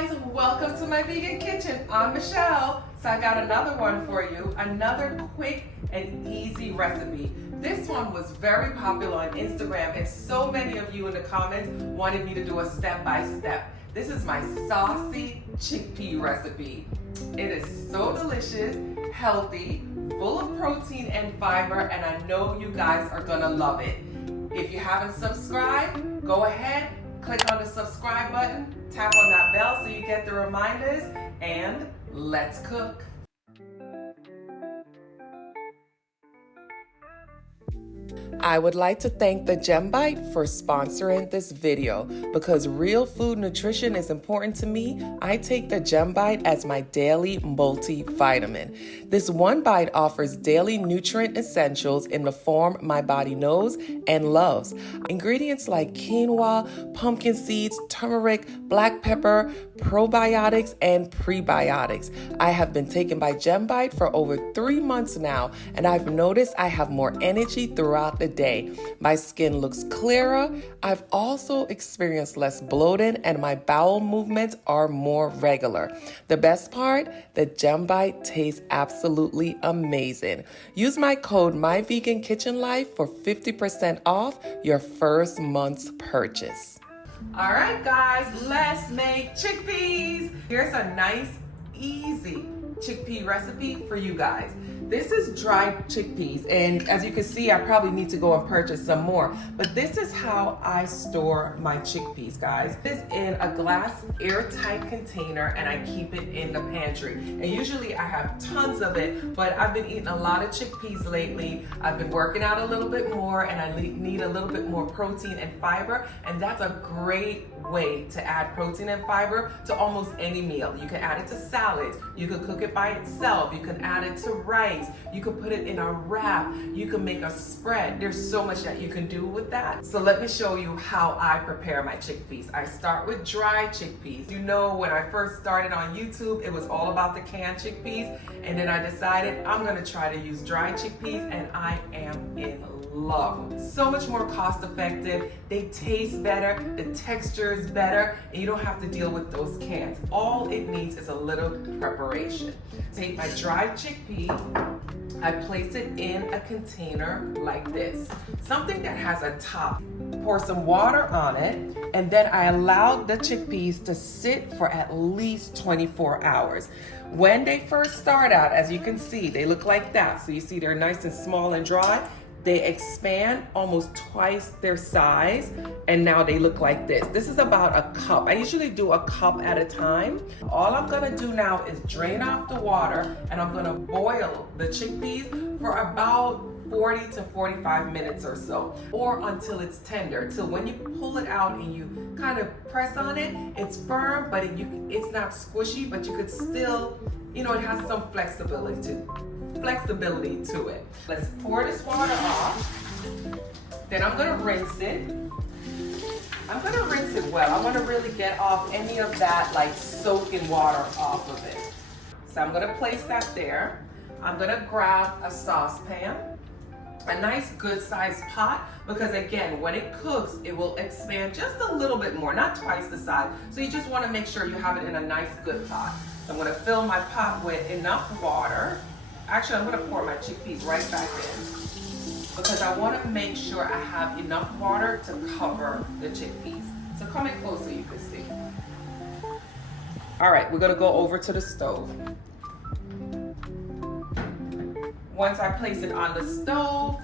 guys, welcome to my vegan kitchen. I'm Michelle. So I got another one for you, another quick and easy recipe. This one was very popular on Instagram and so many of you in the comments wanted me to do a step-by-step. This is my saucy chickpea recipe. It is so delicious, healthy, full of protein and fiber, and I know you guys are gonna love it. If you haven't subscribed, go ahead, click on the subscribe button, tap on that bell so you get the reminders, and let's cook. I would like to thank the GemBite for sponsoring this video. Because real food nutrition is important to me, I take the GemBite as my daily multivitamin. This one bite offers daily nutrient essentials in the form my body knows and loves. Ingredients like quinoa, pumpkin seeds, turmeric, black pepper, probiotics, and prebiotics. I have been taken by GemBite for over 3 months now, and I've noticed I have more energy throughout the day. My skin looks clearer. I've also experienced less bloating and my bowel movements are more regular. The best part, the GemBite tastes absolutely amazing. Use my code MyVeganKitchenLife for 50% off your first month's purchase. All right, guys, let's make chickpeas. Here's a nice, easy chickpea recipe for you guys. This is dried chickpeas, and as you can see, I probably need to go and purchase some more, but this is how I store my chickpeas, guys. This is in a glass airtight container, and I keep it in the pantry. And usually I have tons of it, but I've been eating a lot of chickpeas lately. I've been working out a little bit more, and I need a little bit more protein and fiber, and that's a great way to add protein and fiber to almost any meal. You can add it to salads, you could cook it by itself, you can add it to rice, you could put it in a wrap, you can make a spread. There's so much that you can do with that. So let me show you how I prepare my chickpeas. I start with dry chickpeas. You know, when I first started on YouTube, it was all about the canned chickpeas, and then I decided I'm gonna try to use dry chickpeas, and I am in love. So much more cost effective, they taste better, the texture is better, and you don't have to deal with those cans. All it needs is a little preparation. Take my dried chickpea, I place it in a container like this, something that has a top. Pour some water on it, and then I allow the chickpeas to sit for at least 24 hours. When they first start out, as you can see, they look like that. So you see they're nice and small and dry. They expand almost twice their size, and now they look like this. This is about a cup. I usually do a cup at a time. All I'm gonna do now is drain off the water, and I'm gonna boil the chickpeas for about 40 to 45 minutes or so, or until it's tender, till when you pull it out and you kind of press on it, it's firm, but it's not squishy, but you could still, you know, it has some flexibility to it. Let's pour this water off. Then I'm gonna rinse it. I'm gonna rinse it well. I wanna really get off any of that like soaking water off of it. So I'm gonna place that there. I'm gonna grab a saucepan, a nice good sized pot, because again, when it cooks, it will expand just a little bit more, not twice the size. So you just wanna make sure you have it in a nice good pot. So I'm gonna fill my pot with enough water. Actually, I'm gonna pour my chickpeas right back in because I wanna make sure I have enough water to cover the chickpeas. So come in close so you can see. All right, we're gonna go over to the stove. Once I place it on the stove,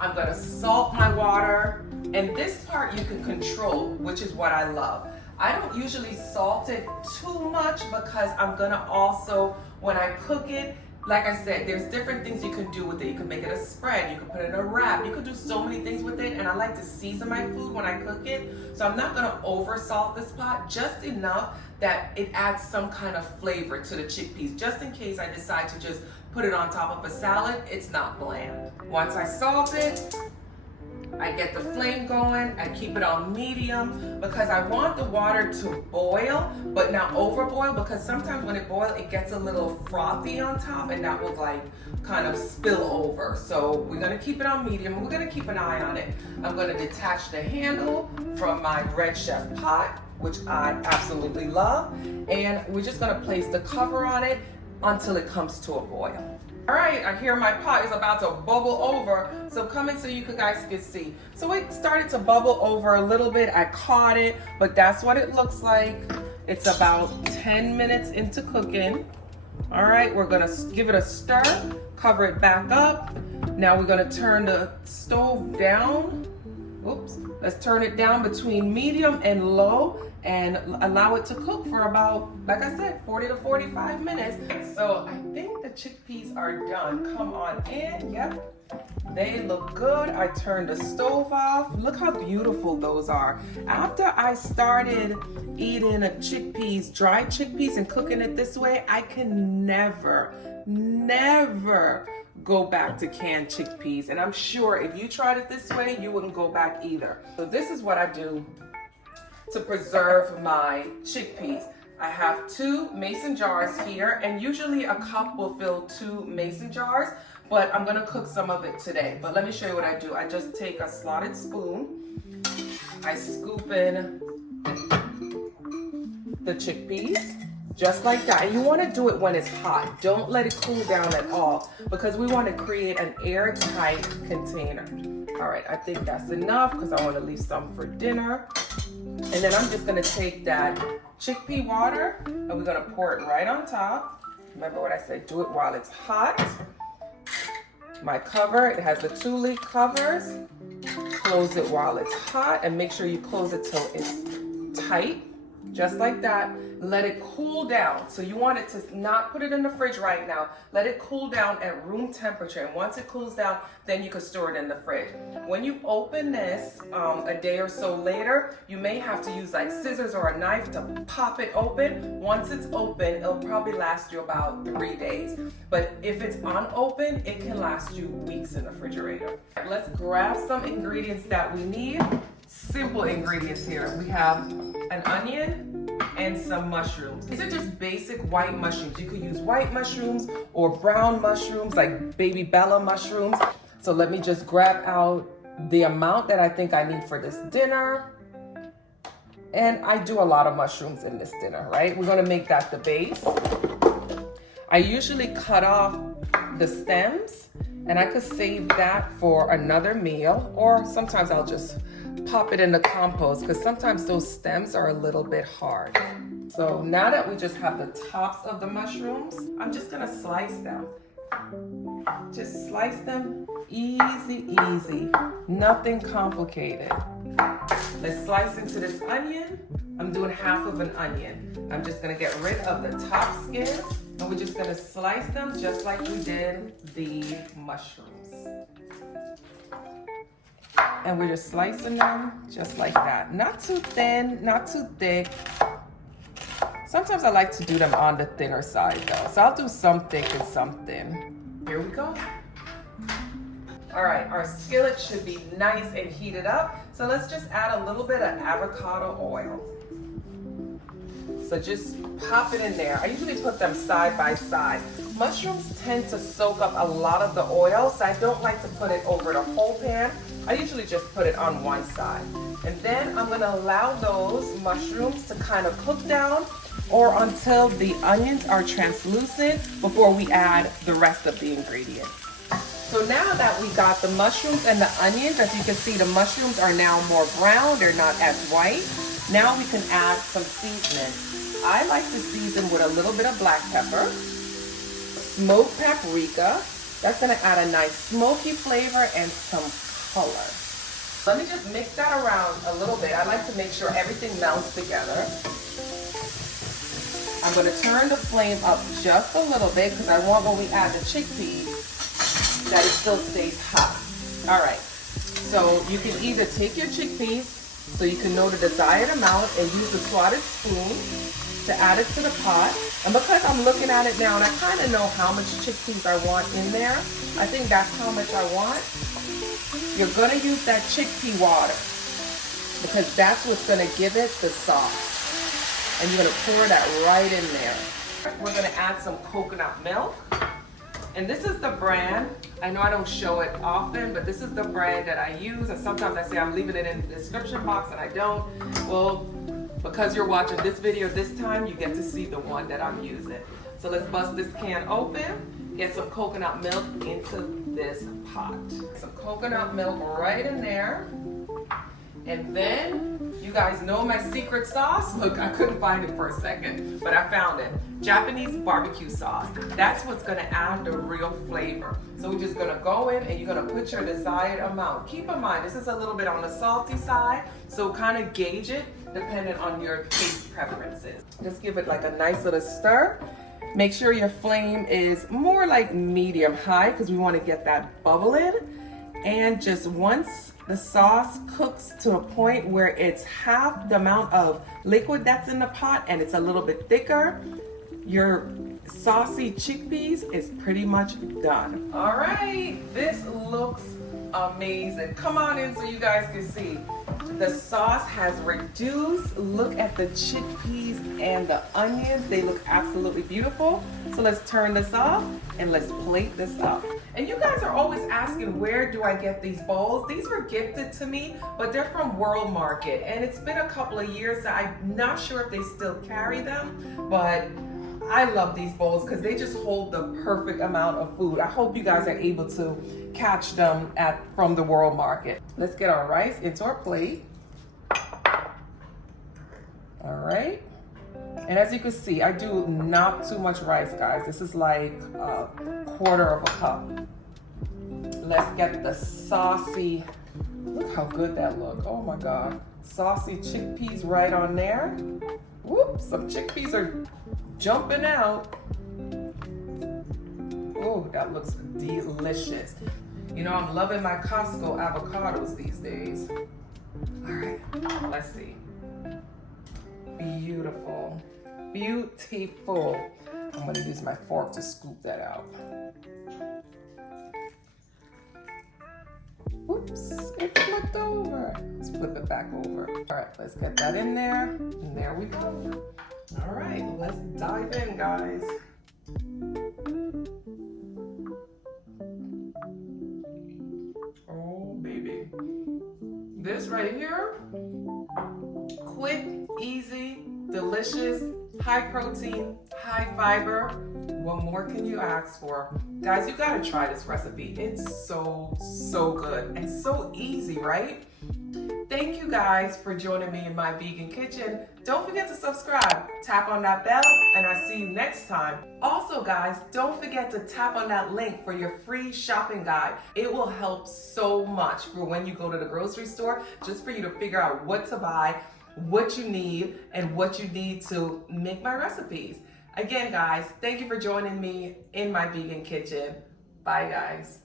I'm gonna salt my water. And this part you can control, which is what I love. I don't usually salt it too much because I'm gonna also, when I cook it, like I said, there's different things you can do with it. You can make it a spread, you can put it in a wrap, you can do so many things with it, and I like to season my food when I cook it. So I'm not gonna over salt this pot, just enough that it adds some kind of flavor to the chickpeas, just in case I decide to just put it on top of a salad, it's not bland. Once I salt it, I get the flame going, I keep it on medium because I want the water to boil, but not overboil, because sometimes when it boils, it gets a little frothy on top and that will like kind of spill over. So we're gonna keep it on medium. We're gonna keep an eye on it. I'm gonna detach the handle from my Red Chef pot. which I absolutely love. And we're just gonna place the cover on it until it comes to a boil. All right, I hear my pot is about to bubble over, so come in so you guys can see. So it started to bubble over a little bit. I caught it, but that's what it looks like. It's about 10 minutes into cooking. All right, we're gonna give it a stir, cover it back up. Now we're gonna turn the stove down. Oops, let's turn it down between medium and low and allow it to cook for about, like I said, 40 to 45 minutes. So I think the chickpeas are done. Come on in, yep. They look good. I turned the stove off. Look how beautiful those are. After I started eating chickpeas, dried chickpeas, and cooking it this way, I can never go back to canned chickpeas. And I'm sure if you tried it this way, you wouldn't go back either. So this is what I do to preserve my chickpeas. I have 2 mason jars here, and usually a cup will fill 2 mason jars, but I'm gonna cook some of it today. But let me show you what I do. I just take a slotted spoon, I scoop in the chickpeas, just like that. And you wanna do it when it's hot. Don't let it cool down at all, because we wanna create an airtight container. All right, I think that's enough, because I wanna leave some for dinner. And then I'm just gonna take that chickpea water and we're gonna pour it right on top. Remember what I said, do it while it's hot. My cover, it has the 2-leaf covers. Close it while it's hot and make sure you close it till it's tight, just like that. Let it cool down. So you want it to not put it in the fridge right now. Let it cool down at room temperature. And once it cools down, then you can store it in the fridge. When you open this a day or so later, you may have to use like scissors or a knife to pop it open. Once it's open, it'll probably last you about 3 days. But if it's unopened, it can last you weeks in the refrigerator. Let's grab some ingredients that we need. Simple ingredients here. We have an onion and some mushrooms. These are just basic white mushrooms. You could use white mushrooms or brown mushrooms like baby Bella mushrooms. So let me just grab out the amount that I think I need for this dinner. And I do a lot of mushrooms in this dinner, right? We're gonna make that the base. I usually cut off the stems, and I could save that for another meal, or sometimes I'll just pop it in the compost, because sometimes those stems are a little bit hard. So now that we just have the tops of the mushrooms, I'm just gonna slice them. Just slice them easy, easy. Nothing complicated. Let's slice into this onion. I'm doing half of an onion. I'm just gonna get rid of the top skin, and we're just gonna slice them just like we did the mushrooms. And we're just slicing them just like that. Not too thin, not too thick. Sometimes I like to do them on the thinner side though. So I'll do some thick and some thin. Here we go. All right, our skillet should be nice and heated up. So let's just add a little bit of avocado oil. So just pop it in there. I usually put them side by side. Mushrooms tend to soak up a lot of the oil, so I don't like to put it over the whole pan. I usually just put it on one side. And then I'm gonna allow those mushrooms to kind of cook down or until the onions are translucent before we add the rest of the ingredients. So now that we got the mushrooms and the onions, as you can see, the mushrooms are now more brown, they're not as white. Now we can add some seasoning. I like to season with a little bit of black pepper, smoked paprika. That's gonna add a nice smoky flavor and some color. Let me just mix that around a little bit. I like to make sure everything melts together. I'm gonna turn the flame up just a little bit because I want when we add the chickpeas that it still stays hot. All right, so you can either take your chickpeas, so you can know the desired amount, and use the slotted spoon to add it to the pot. And because I'm looking at it now and I kind of know how much chickpeas I want in there, I think that's how much I want. You're gonna use that chickpea water because that's what's gonna give it the sauce. And you're gonna pour that right in there. We're gonna add some coconut milk. And this is the brand. I know I don't show it often, but this is the brand that I use. And sometimes I say I'm leaving it in the description box and I don't. Well, because you're watching this video this time, you get to see the one that I'm using. So let's bust this can open, get some coconut milk into this pot. Some coconut milk right in there. And then, you guys know my secret sauce? Look, I couldn't find it for a second, but I found it. Japanese barbecue sauce. That's what's gonna add the real flavor. So we're just gonna go in and you're gonna put your desired amount. Keep in mind, this is a little bit on the salty side, so kind of gauge it depending on your taste preferences. Just give it like a nice little stir. Make sure your flame is more like medium high because we wanna get that bubble in. And just once the sauce cooks to a point where it's half the amount of liquid that's in the pot and it's a little bit thicker, your saucy chickpeas is pretty much done. All right, this looks amazing. Come on in so you guys can see. The sauce has reduced. Look at the chickpeas and the onions. They look absolutely beautiful. So let's turn this off and let's plate this up. And you guys are always asking, where do I get these bowls? These were gifted to me, but they're from World Market. And it's been a couple of years, so I'm not sure if they still carry them, but I love these bowls because they just hold the perfect amount of food. I hope you guys are able to catch them from the World Market. Let's get our rice into our plate. All right. And as you can see, I do not too much rice, guys. This is like a quarter of a cup. Let's get the saucy, look how good that looks. Oh my God. Saucy chickpeas right on there. Whoop, some chickpeas are jumping out. Oh, that looks delicious. You know, I'm loving my Costco avocados these days. All right, let's see. Beautiful, beautiful. I'm gonna use my fork to scoop that out. Whoops, it flipped over. Let's flip it back over. All right, let's get that in there. And there we go. All right, let's dive in, guys. Oh, baby. This right here, quick, easy, delicious, high protein, high fiber. What more can you ask for? Guys, you gotta try this recipe. It's so, so good and so easy, right? Thank you guys for joining me in my vegan kitchen. Don't forget to subscribe, tap on that bell, and I'll see you next time. Also guys, don't forget to tap on that link for your free shopping guide. It will help so much for when you go to the grocery store, just for you to figure out what to buy, what you need, and what you need to make my recipes. Again guys, thank you for joining me in my vegan kitchen. Bye guys.